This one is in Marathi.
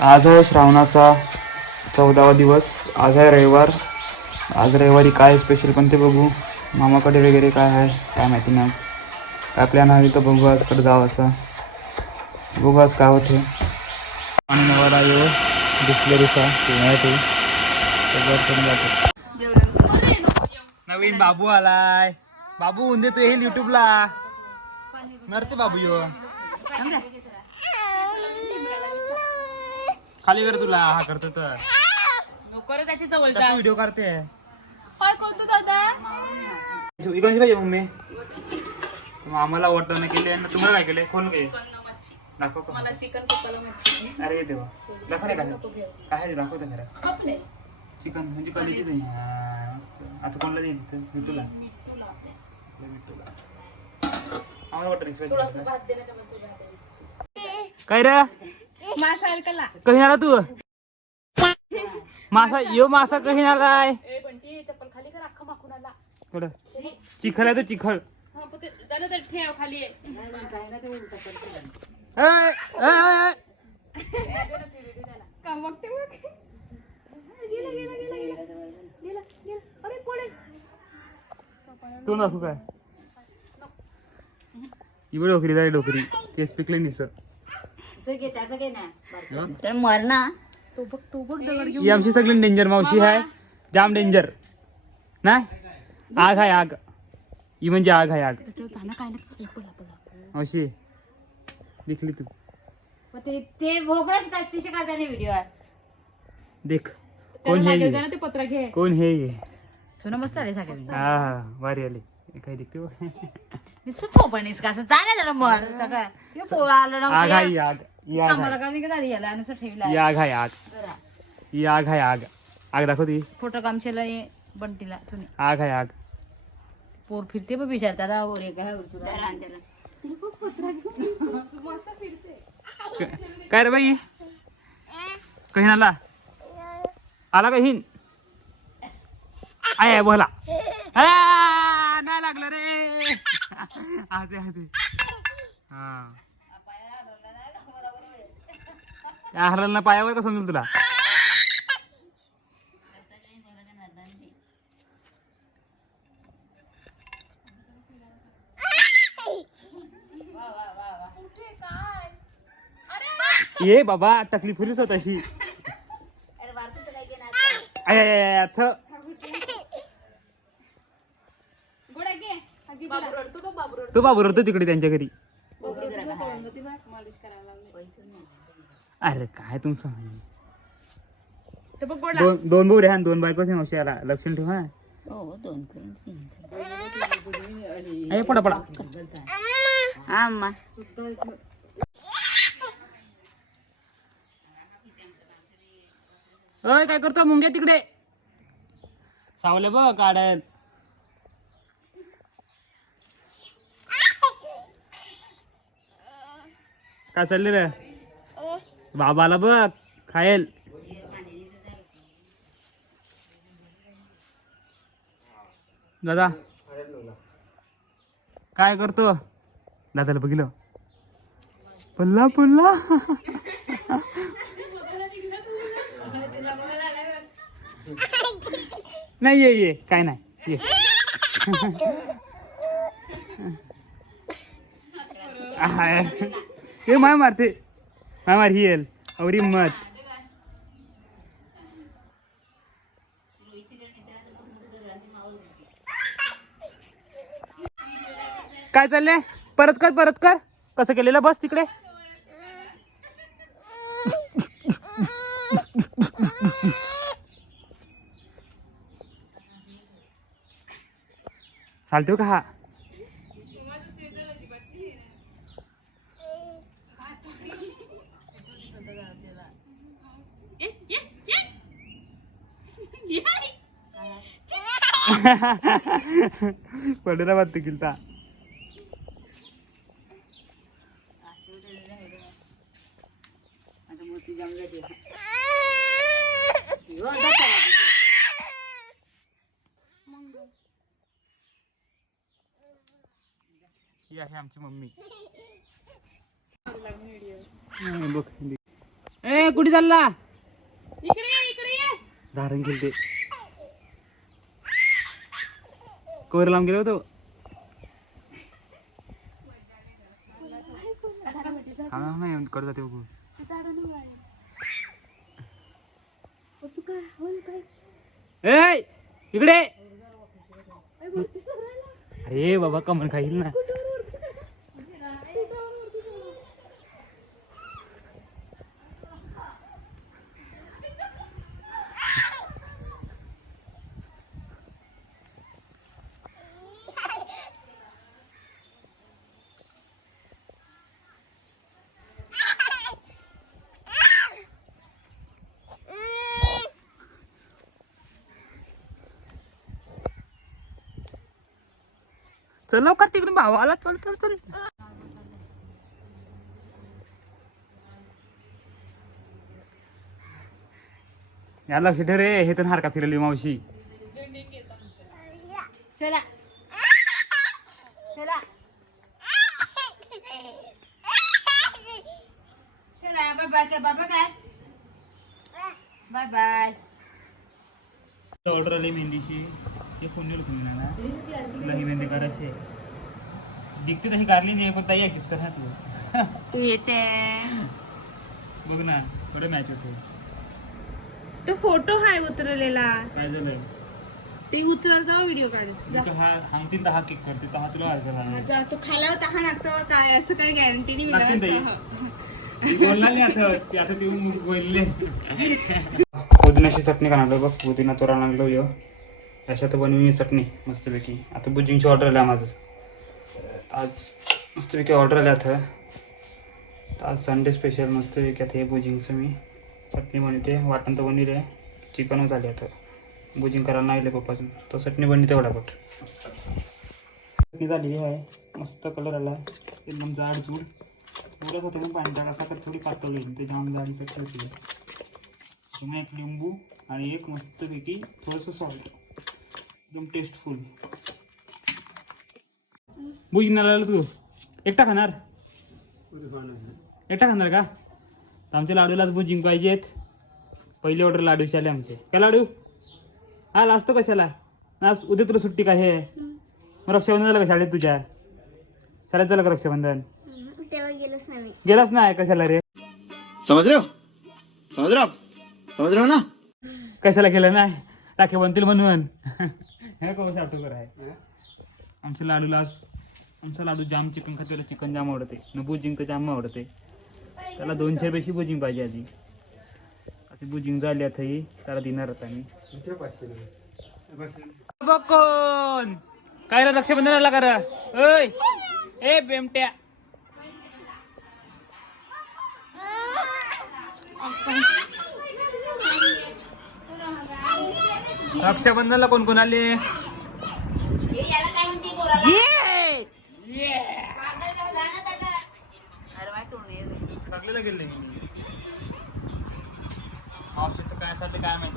आज आहे श्रावणाचा चौदावा दिवस. आज आहे रविवार. आज रविवारी काय स्पेशल पण ते बघू. मामाकडे वगैरे काय आहे काय माहिती नाही आज. काय प्लॅन आहे तर बघू आज कडे जावं असं बघू आज काय होते. आणि नवाला येऊ दिसले दिसा ते नवीन बाबू आलाय. बाबू उंदे तू येईल युट्यूबला मरते बाबू यो. खाली कर तुला. हा करतो तर. नको रे त्याची जवळ जा. व्हिडिओ काढते. काय करतो दादा? इकडची पाहिजे मम्मी. मग आम्हाला केले आणि तुम्हाला काय केले? खोल घे. दाखव का मला चिकन पप्पाला मच्छी अरे देवा. दाखव नाही काय काय दाखव खरं चिकन म्हणजे कलेची नाही. आता कोणाला दे तिथं? मिठूला. मिठूला आम्हाला वाटतं काय रे? कधी आला तू? मासा यो मासा कधी आलाय ए बंटी चप्पल खाली कर अख्खा माखून आला कुठं? चिखल आहे तो चिखल. हा ठेव खाली. आहे ए, ए, ए, ए. का बघते बघ. गेला गेला गेला गेला. गेला गेला. अरे पळे तू दाखव काय. इकडे डोकरी जाय डोकरी. केस पिकले निस तर मरणा तो बघ तो बघ दगड ही आमची सगळी डेंजर मावशी आहे जाम डेंजर नाही? आग आहे आग. ही म्हणजे आग आहे आग. काय ना मावशी दिखली तू. ते ते भोगच तशी करताना व्हिडिओ देख. कोण हे? ना ते पत्र घे. कोण हे? ये? सुना मस्त आले सगळे हा हा भारी आले. काय दिखते बघ. नुसतं थोपणीस का असं? जाण्या जरा मर. पोळा आलं आग ना ही आग. कामाला आहे का निघत आली याला? नुसतं ठेवला ही आग आहे आग. ही आग आहे आग. आग दाखव ती. फोटो काम केलं बंटीला तुम्ही आग आहे आग. पोर फिरते बघ विचार त्याला ओरे काय तुला. क- काय रे बाई? कहीन आला? आला कहीन? आय आय, बोला. आ, नाही लागलं रे. आते आते हा. त्या हरल पायावर का समजेल तुला? ये बाबा टकली फुलीच होत अशी आय बाबू रडतो तो बाबू रडतो तिकडे त्यांच्या घरी. मालिश करायला अरे काय तुमचं ते बघ गोडा दोन दोन भाऊ रे हा दोन बायको मावशी आला लक्षण ठेव हा. दोन करून तीन अय पडा पडा. हा अय काय करतो? मुंग्या तिकडे. सावले बघ काढत काय चालले रे? बाबाला बघ खायल. दादा काय करतो? दादाला बघितलं. पल्ला पल्ला. नाही ये ये. काय नाही ये. माय मारते. माय मार ही येल मत. काय चाललंय? परत कर परत कर. कसं केलेलं बस तिकडे? चालतो का हा? पडला बात किलता ही आहे आमची मम्मी हा, बघ ए कुठे चालला. इकडे ये इकडे ये. धारण ते कोर लांब गेलो होतो. हा नाही करत जाते बघू. ए इकडे. अरे बाबा कमल खाईल ना. चल लवकर तिकडून भाऊ आला चल चल चल या लक्ष ठेव रे हे तर हारका फिरली मावशी चला चला चला बाय बाय बाबा काय बाय बाय Order आली मेहंदीची. ते फोन दिलं फोन ना तुला ही मेहंदी करायची दिखते तशी कारली नाही पण ताई ऍडजस्ट कर तू. तू येते. बघ ना थोडं मॅच होते तो फोटो हाय उतरलेला. काय झालंय? ते उतरल व्हिडिओ काढ हा सांगतील तर हा किक करते तर हा तुला जा, तो खाल्यावर तहा लागतो काय? असं काही गॅरंटी नाही ती बोलणार नाही आता. आता ती बोलले. पुदिन्याची चटणी करणार बघ. पुदिना तोरा आणलो यो अशात मी चटणी मस्तपैकी. आता बुजिंगची ऑर्डर आल्या माझं. आज मस्तपैकी ऑर्डर आल्या आता. तर आज संडे स्पेशल मस्तपैकी आता हे बुजिंगचं मी चटणी बनवते. वाटण तर बनवले. चिकन झाले आता. बुजिंग करायला नाही आले पप्पाचं तो चटणी बनवते तेवढा चटणी झाली आहे. मस्त कलर आला. एकदम जाड जूड. बोलत होतं पण पाणी टाका साखर थोडी पातळ होईल. ते जाम जाडी चटणी पुन्हा एक लिंबू आणि एक मस्तपैकी थोडंसं सॉल्ट एकदम टेस्टफुल बुजी नाला तू. एकटा खाणार? एकटा खाणार का? तर आमच्या लाडूलाच बुजिंग पाहिजेत पहिली ऑर्डर लाडूची आले आमचे. काय लाडू? हा लाजतो कशाला? आज उद्या तुला सुट्टी काय आहे मग रक्षाबंधन झालं का शाळेत तुझ्या? शाळेत झालं का रक्षाबंधन? तेव्हा गेलोच नाही कशाला रे? समझ रहे हो समझ समझ रहे हो ना? कशाला केलं नाही? राखे बनतील म्हणून. हे आहे. आमच्या लाडूला आमचा लाडू जाम चिकन खाते त्याला चिकन जाम आवडते. न बुजिंग तर जाम आवडते. त्याला दोनशे पैसे बुजिंग पाहिजे आधी. आता बुजिंग झाली आता ही त्याला देणार आता मी. बघ कोण काय रे रक्षाबंधनाला करा ओय! ए बेमट्या. रक्षाबंधनला कोण कोण आले अरे माहिती तोंड सगळ्याला गेले मी. मावशीचं काय असेल काय माहिती?